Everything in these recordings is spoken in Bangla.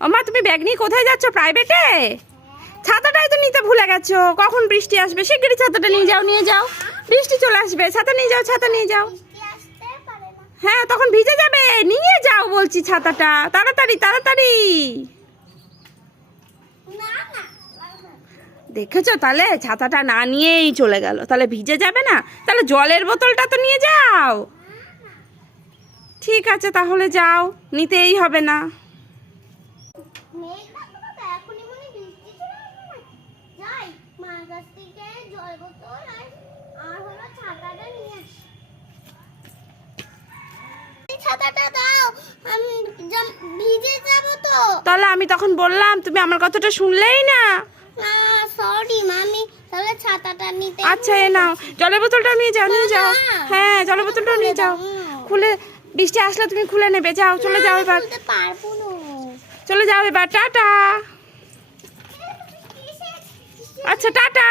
মা তুমি ব্যাগ নিয়ে কোথায় যাচ্ছ? প্রাইভেটে ছাতাটাই তো নিতে ভুলে গেছো। কখন বৃষ্টি আসবে? শিগগিরই ছাতাটা নিয়ে যাও নিয়ে যাও। বৃষ্টি চলে আসবে। ছাতা নিয়ে যাও, ছাতা নিয়ে যাও। হ্যাঁ তখন ভিজে যাবে। নিয়ে যাও বলছি ছাতাটা। তাড়াতাড়ি তাড়াতাড়ি। দেখেছ তাহলে? ছাতাটা না নিয়েই চলে গেল। তাহলে ভিজে যাবে না? তাহলে জলের বোতলটা তো নিয়ে যাও। ঠিক আছে, তাহলে যাও। নিতেই হবে না। মেঘ ডাকলো তো এখনই মনে বৃষ্টি চলে আসবে না যাই মার কাছ থেকে জল বোতল আর আর হলো ছাতাটা নিয়ে আসি। ছাতাটা দাও আমি ভিজে যাব তো। তাহলে আমি তখন বললাম তুমি আমার কথাটা শুনলেই না। না সরি মামি তাহলে ছাতাটা নিতে আচ্ছা এ নাও জলের বোতলটা নিয়ে যাও নিয়ে যাও। হ্যাঁ জলের বোতলটাও নিয়ে যাও। খুলে বৃষ্টি আসলে তুমি খুলে নেবে যাও চলে যাও এবার। পারব না। চলে যাও এবার টাটা। আচ্ছা টাটা।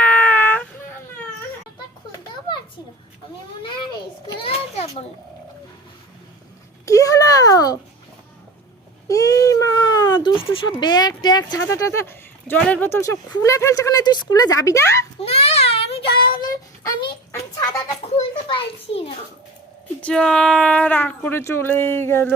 কি হলো? এই মা দুষ্টু সব ব্যাগ ট্যাগ ছাতা টাতা জলের বোতল সব খুলে ফেলছে কেন? তুই স্কুলে যাবি না? না আমি আমি আমি ছাতাটা খুলতে পারছি না। যা রাগ করে চলেই গেল।